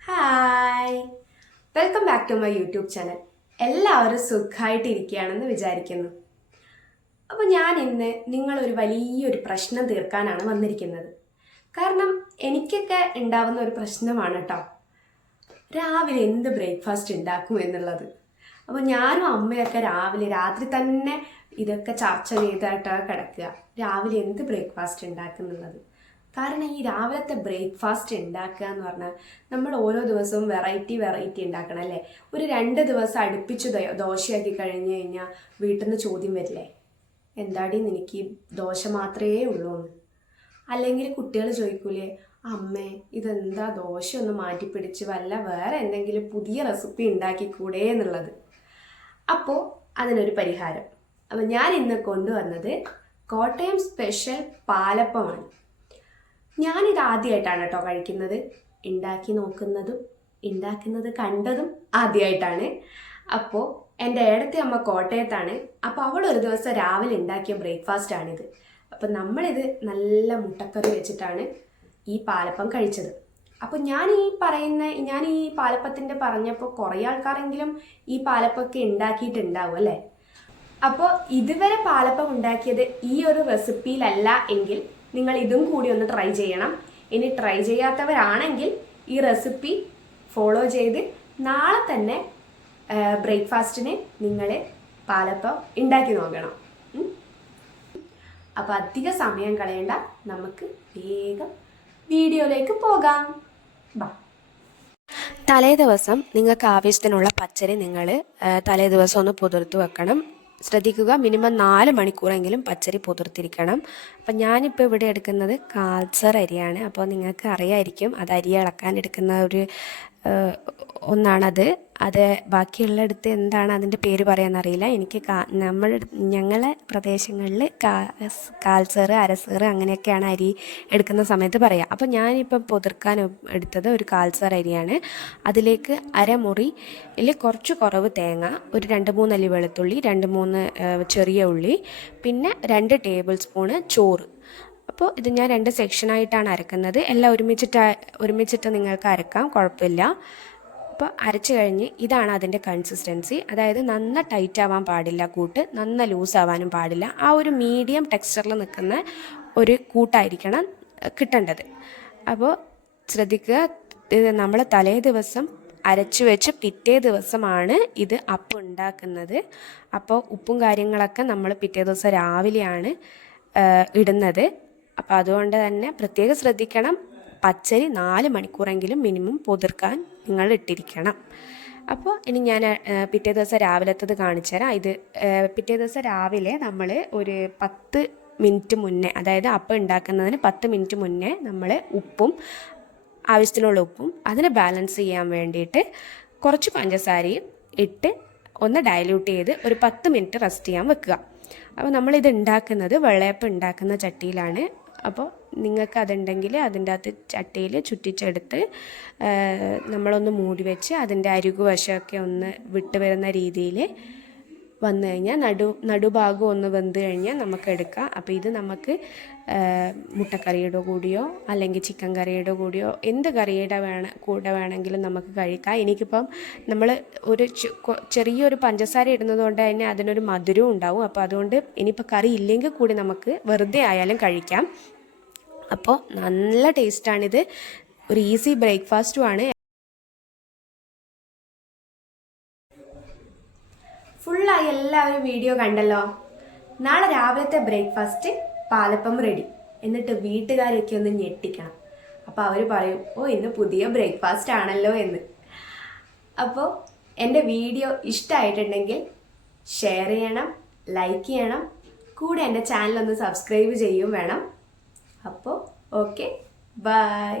Hi welcome back to my YouTube channel എല്ലാവരും സുഖമായിട്ടിരിക്കുകയാണെന്ന് വിചാരിക്കുന്നു. അപ്പോൾ ഞാൻ ഇന്ന് നിങ്ങളൊരു വലിയൊരു പ്രശ്നം തീർക്കാനാണ് വന്നിരിക്കുന്നത്. കാരണം എനിക്കൊക്കെ ഉണ്ടാവുന്ന ഒരു പ്രശ്നമാണ് കേട്ടോ രാവിലെ എന്ത് ബ്രേക്ക്ഫാസ്റ്റ് ഉണ്ടാക്കും എന്നുള്ളത്. അപ്പോൾ ഞാനും അമ്മയൊക്കെ രാവിലെ രാത്രി തന്നെ ഇതൊക്കെ ചർച്ച ചെയ്തിട്ടാണ് കിടക്കുക. രാവിലെ എന്ത് ബ്രേക്ക്ഫാസ്റ്റ് ഉണ്ടാക്കുന്നുള്ളത്? കാരണം ഈ രാവിലത്തെ ബ്രേക്ക്ഫാസ്റ്റ് ഉണ്ടാക്കുക എന്ന് പറഞ്ഞാൽ നമ്മൾ ഓരോ ദിവസവും വെറൈറ്റി വെറൈറ്റി ഉണ്ടാക്കണം അല്ലേ? ഒരു രണ്ട് ദിവസം അടുപ്പിച്ച് ദോശയാക്കി കഴിഞ്ഞ് കഴിഞ്ഞാൽ വീട്ടിൽ നിന്ന് ചോദ്യം വരില്ലേ? എന്താടി നിനക്ക് ദോശ മാത്രമേ ഉള്ളൂ അല്ലെങ്കിൽ കുട്ടികൾ ചോദിക്കൂലേ അമ്മേ ഇതെന്താ ദോശ ഒന്ന് മാറ്റിപ്പിടിച്ച് വല്ല വേറെ എന്തെങ്കിലും പുതിയ റെസിപ്പി ഉണ്ടാക്കിക്കൂടെ എന്നുള്ളത്? അപ്പോൾ അതിനൊരു പരിഹാരം. അപ്പോൾ ഞാൻ ഇന്ന് കൊണ്ടുവന്നത് കോട്ടയം സ്പെഷ്യൽ പാലപ്പമാണ്. ഞാനിത് ആദ്യമായിട്ടാണ് കേട്ടോ കഴിക്കുന്നത്. ഉണ്ടാക്കി നോക്കുന്നതും ഉണ്ടാക്കുന്നത് കണ്ടതും ആദ്യമായിട്ടാണ് അപ്പോൾ എന്റെ ഏടത്തെ അമ്മ കോട്ടയത്താണ്. അപ്പോൾ അവൾ ഒരു ദിവസം രാവിലെ ഉണ്ടാക്കിയ ബ്രേക്ക്ഫാസ്റ്റാണിത് അപ്പം നമ്മളിത് നല്ല മുട്ടക്കറി വെച്ചിട്ടാണ് ഈ പാലപ്പം കഴിച്ചത്. അപ്പോൾ ഞാൻ ഈ പറയുന്ന ഞാൻ ഈ പാലപ്പത്തിന്റെ പറഞ്ഞപ്പോൾ കുറേ ആൾക്കാരെങ്കിലും ഈ പാലപ്പമൊക്കെ ഉണ്ടാക്കിയിട്ടുണ്ടാവും അല്ലേ? അപ്പോൾ ഇതുവരെ പാലപ്പം ഉണ്ടാക്കിയത് ഈ ഒരു റെസിപ്പിയിലല്ല എങ്കിൽ നിങ്ങൾ ഇതും കൂടി ഒന്ന് ട്രൈ ചെയ്യണം. ഇനി ട്രൈ ചെയ്യാത്തവരാണെങ്കിൽ ഈ റെസിപ്പി ഫോളോ ചെയ്ത് നാളെ തന്നെ ബ്രേക്ക്ഫാസ്റ്റിന് നിങ്ങൾ പാലപ്പം ഉണ്ടാക്കി നോക്കണം? അപ്പോൾ അധിക സമയം കളയണ്ട. നമുക്ക് വേഗം വീഡിയോയിലേക്ക് പോകാം. ബാ. തലേ ദിവസം നിങ്ങൾക്ക് ആവശ്യത്തിനുള്ള പച്ചരി നിങ്ങൾ തലേ ദിവസം ഒന്ന് പുതിർത്ത് വെക്കണം. ശ്രദ്ധിക്കുക. മിനിമം നാല് മണിക്കൂറെങ്കിലും പച്ചരി പുതിർത്തിരിക്കണം. അപ്പം ഞാനിപ്പോൾ ഇവിടെ എടുക്കുന്നത് കാൽസർ അരിയാണ്. അപ്പോൾ നിങ്ങൾക്ക് അറിയായിരിക്കും അത് അരി ഇളക്കാൻ എടുക്കുന്ന ഒരു ഒന്നാണത്. അത് ബാക്കിയുള്ളിടത്ത് എന്താണ് അതിന്റെ പേര് പറയാനറിയില്ല എനിക്ക് കാ നമ്മൾ ഞങ്ങളെ പ്രദേശങ്ങളിൽ കാ കാൽസേറ് അരസേറ് അങ്ങനെയൊക്കെയാണ് അരി എടുക്കുന്ന സമയത്ത് പറയുക അപ്പോൾ ഞാനിപ്പം പുതിർക്കാൻ എടുത്തത് ഒരു കാൽസർ അരിയാണ്. അതിലേക്ക് അരമുറി അരമുറിയിൽ കുറച്ച് കുറവ് തേങ്ങ ഒരു രണ്ട് മൂന്നല്ലി വെളുത്തുള്ളി രണ്ട് മൂന്ന് ചെറിയ ഉള്ളി പിന്നെ രണ്ട് ടേബിൾ സ്പൂണ് ചോറ്. അപ്പോൾ ഇത് ഞാൻ രണ്ട് സെക്ഷനായിട്ടാണ് അരക്കുന്നത്. എല്ലാം ഒരുമിച്ചിട്ട് ഒരുമിച്ചിട്ട് നിങ്ങൾക്ക് അരക്കാം കുഴപ്പമില്ല. അപ്പോൾ അരച്ച് കഴിഞ്ഞ് ഇതാണ് അതിന്റെ കൺസിസ്റ്റൻസി അതായത് നന്ന ടൈറ്റ് ആവാൻ പാടില്ല കൂട്ട് നന്ന ലൂസ് ആവാനും പാടില്ല. ആ ഒരു മീഡിയം ടെക്സ്ചറിൽ നിൽക്കുന്ന ഒരു കൂട്ടായിരിക്കണം കിട്ടേണ്ടത്. അപ്പോൾ ശ്രദ്ധിക്കുക ഇത് നമ്മൾ തലേ ദിവസം അരച്ചു വെച്ച് പിറ്റേ ദിവസമാണ് ഇത് അപ്പം ഉണ്ടാക്കുന്നത്. അപ്പോൾ ഉപ്പും കാര്യങ്ങളൊക്കെ നമ്മൾ പിറ്റേ ദിവസം രാവിലെയാണ് ഇടുന്നത്. അപ്പോൾ അതുകൊണ്ട് തന്നെ പ്രത്യേകം ശ്രദ്ധിക്കണം. പച്ചരി നാല് മണിക്കൂറെങ്കിലും മിനിമം പുതിർക്കാൻ നിങ്ങൾ ഇട്ടിരിക്കണം. അപ്പോൾ ഇനി ഞാൻ പിറ്റേ ദിവസം രാവിലത്തത് കാണിച്ചു തരാം ഇത് പിറ്റേ ദിവസം രാവിലെ നമ്മൾ ഒരു പത്ത് മിനിറ്റ് മുന്നേ അതായത് അപ്പം ഉണ്ടാക്കുന്നതിന് പത്ത് മിനിറ്റ് മുന്നേ നമ്മൾ ഉപ്പും ആവശ്യത്തിനുള്ള ഉപ്പും അതിനെ ബാലൻസ് ചെയ്യാൻ വേണ്ടിയിട്ട് കുറച്ച് പഞ്ചസാരയും ഇട്ട് ഒന്ന് ഡയല്യൂട്ട് ചെയ്ത് ഒരു പത്ത് മിനിറ്റ് റെസ്റ്റ് ചെയ്യാൻ വെക്കുക. അപ്പോൾ നമ്മളിത് ഉണ്ടാക്കുന്നത് വെള്ളയപ്പം ഉണ്ടാക്കുന്ന ചട്ടിയിലാണ്. അപ്പോൾ നിങ്ങൾക്ക് അതുണ്ടെങ്കിൽ അതിന്റെ അകത്ത് ചട്ടിയിൽ ചുറ്റിച്ചെടുത്ത് നമ്മളൊന്ന് മൂടി വെച്ച് അതിന്റെ അരികുവശമൊക്കെ ഒന്ന് വിട്ട് വരുന്ന രീതിയിൽ വന്നു കഴിഞ്ഞാൽ നടു നടുഭാഗം ഒന്ന് വെന്ത് കഴിഞ്ഞാൽ നമുക്ക് എടുക്കാം. അപ്പോൾ ഇത് നമുക്ക് മുട്ടക്കറിയുടെ കൂടിയോ അല്ലെങ്കിൽ ചിക്കൻ കറിയുടെ കൂടിയോ എന്ത് കറിയുടെ വേണ കൂടെ വേണമെങ്കിലും നമുക്ക് കഴിക്കാം. എനിക്കിപ്പം നമ്മൾ ഒരു ചെറിയൊരു പഞ്ചസാര ഇടുന്നത് കൊണ്ട് തന്നെ അതിനൊരു മധുരവും ഉണ്ടാവും. അപ്പോൾ അതുകൊണ്ട് ഇനിയിപ്പോൾ കറി ഇല്ലെങ്കിൽ കൂടി നമുക്ക് വെറുതെ ആയാലും കഴിക്കാം. അപ്പോൾ നല്ല ടേസ്റ്റാണിത്. ഒരു ഈസി ബ്രേക്ക്ഫാസ്റ്റുമാണ് ഫുള്ളായി എല്ലാവരും വീഡിയോ കണ്ടല്ലോ. നാളെ രാവിലത്തെ ബ്രേക്ക്ഫാസ്റ്റ് പാലപ്പം റെഡി. എന്നിട്ട് വീട്ടുകാരൊക്കെ ഒന്ന് ഞെട്ടിക്കണം. അപ്പോൾ അവർ പറയും ഓ ഇന്ന് പുതിയ ബ്രേക്ക്ഫാസ്റ്റ് ആണല്ലോ എന്ന്. അപ്പോൾ എന്റെ വീഡിയോ ഇഷ്ടമായിട്ടുണ്ടെങ്കിൽ ഷെയർ ചെയ്യണം ലൈക്ക് ചെയ്യണം. കൂടെ എന്റെ ചാനൽ ഒന്ന് സബ്സ്ക്രൈബ് ചെയ്യും വേണം. അപ്പോൾ ഓക്കെ ബൈ.